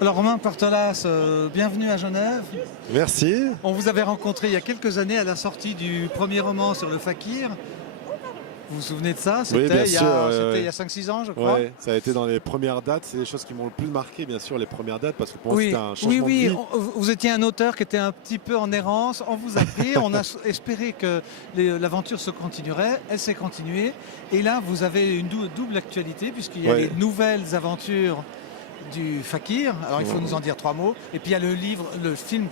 Alors Romain Portelas, bienvenue à Genève. Merci. On vous avait rencontré il y a quelques années à la sortie du premier roman sur le fakir. Vous vous souvenez de ça? Oui, bien sûr. C'était il y a 5-6 ans, je crois. Ouais, ça a été dans les premières dates. C'est les choses qui m'ont le plus marqué, bien sûr, les premières dates, parce que pour moi, Oui, c'était un changement oui, de vie. vous étiez un auteur qui était un petit peu en errance. On vous a pris, on a espéré que l'aventure se continuerait. Elle s'est continuée. Et là, vous avez une double actualité, puisqu'il y a les nouvelles aventures du fakir. Alors il faut nous en dire 3 mots. Et puis il y a le film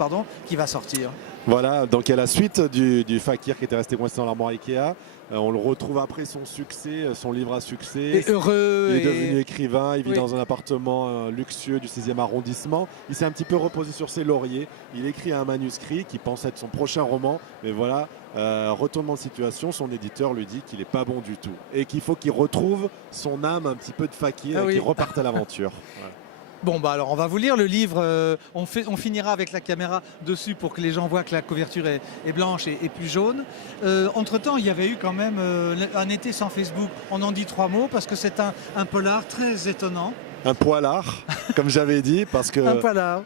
qui va sortir. Voilà, donc il y a la suite du fakir qui était resté coincé dans l'armoire Ikea. On le retrouve après son succès, son livre à succès. Et heureux. Il est devenu écrivain, il vit dans un appartement luxueux du 6e arrondissement. Il s'est un petit peu reposé sur ses lauriers. Il écrit un manuscrit qui pense être son prochain roman. Mais voilà, retournement de situation, son éditeur lui dit qu'il n'est pas bon du tout. Et qu'il faut qu'il retrouve son âme un petit peu de fakir et qu'il reparte à l'aventure. Voilà. Bon, bah alors on va vous lire le livre, on finira avec la caméra dessus pour que les gens voient que la couverture est blanche et plus jaune. Entre-temps, il y avait eu quand même un été sans Facebook. On en dit 3 mots parce que c'est un polar très étonnant. Un poilard, comme j'avais dit, parce que un polar.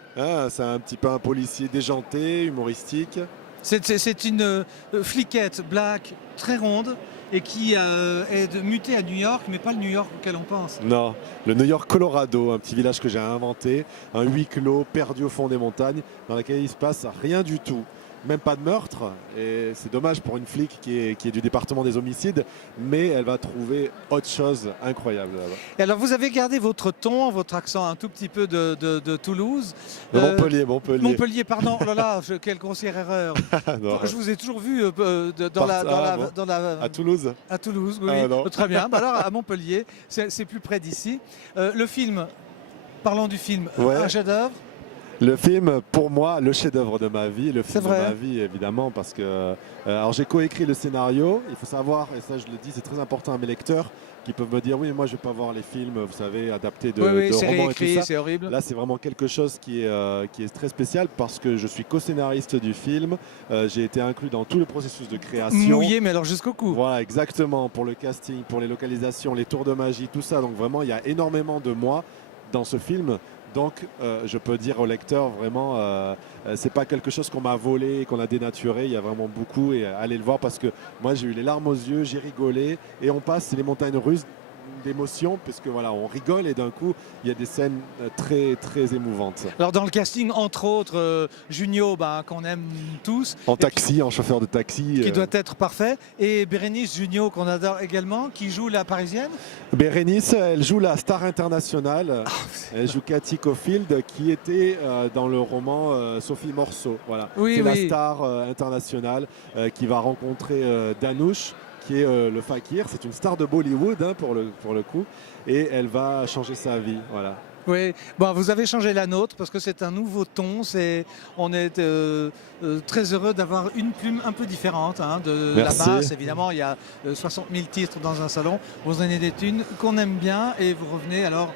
C'est un petit peu un policier déjanté, humoristique. C'est une fliquette black très ronde et qui est mutée à New York, mais pas le New York auquel on pense. Non, le New York Colorado, un petit village que j'ai inventé, un huis clos perdu au fond des montagnes, dans lequel il ne se passe rien du tout. Même pas de meurtre, et c'est dommage pour une flic qui est du département des homicides, mais elle va trouver autre chose incroyable là-bas. Et alors vous avez gardé votre ton, votre accent un tout petit peu de Toulouse. Montpellier. Montpellier, pardon, oh là là, quelle grossière erreur. Je vous ai toujours vu à Toulouse. À Toulouse, oui. Très bien, alors à Montpellier, c'est plus près d'ici. Le film, parlons du film, un chef-d'œuvre. Le film, pour moi, le chef-d'œuvre de ma vie, le film de ma vie évidemment, parce que alors j'ai coécrit le scénario. Il faut savoir, et ça je le dis, c'est très important à mes lecteurs qui peuvent me dire oui, mais moi je vais pas voir les films, vous savez, adaptés de romans et tout ça. C'est horrible. Là, c'est vraiment quelque chose qui est très spécial parce que je suis co-scénariste du film. J'ai été inclus dans tout le processus de création. Mouillé, mais alors jusqu'au cou. Voilà, exactement, pour le casting, pour les localisations, les tours de magie, tout ça. Donc vraiment, il y a énormément de moi dans ce film. Donc, je peux dire au lecteur, vraiment, c'est pas quelque chose qu'on m'a volé et qu'on a dénaturé. Il y a vraiment beaucoup et allez le voir parce que moi, j'ai eu les larmes aux yeux, j'ai rigolé et on passe les montagnes russes d'émotions puisque voilà, on rigole et d'un coup, il y a des scènes très, très émouvantes. Alors, dans le casting, entre autres, Junio, qu'on aime tous. En taxi, en chauffeur de taxi. Qui doit être parfait. Et Bérénice Junio, qu'on adore également, qui joue la Parisienne. Bérénice, elle joue la star internationale. Elle joue Cathy Caulfield, qui était dans le roman Sophie Morceau. Voilà. C'est la star internationale qui va rencontrer Danouche, qui est le fakir. C'est une star de Bollywood pour le coup. Et elle va changer sa vie. Voilà. Oui, bon, vous avez changé la nôtre parce que c'est un nouveau ton. On est très heureux d'avoir une plume un peu différente de la masse. Évidemment, il y a 60 000 titres dans un salon. Vous en êtes une qu'on aime bien et vous revenez alors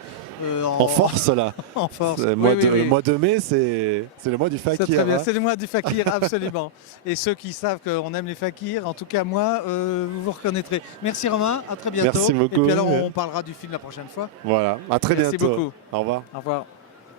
en force là. En force. Le mois de mai, c'est le mois du fakir. C'est très bien, c'est le mois du fakir, absolument. Et ceux qui savent qu'on aime les fakirs, en tout cas moi, vous vous reconnaîtrez. Merci Romain, à très bientôt. Merci beaucoup. Et puis alors on parlera du film la prochaine fois. Voilà, à très bientôt. Merci beaucoup. Au revoir. Au revoir.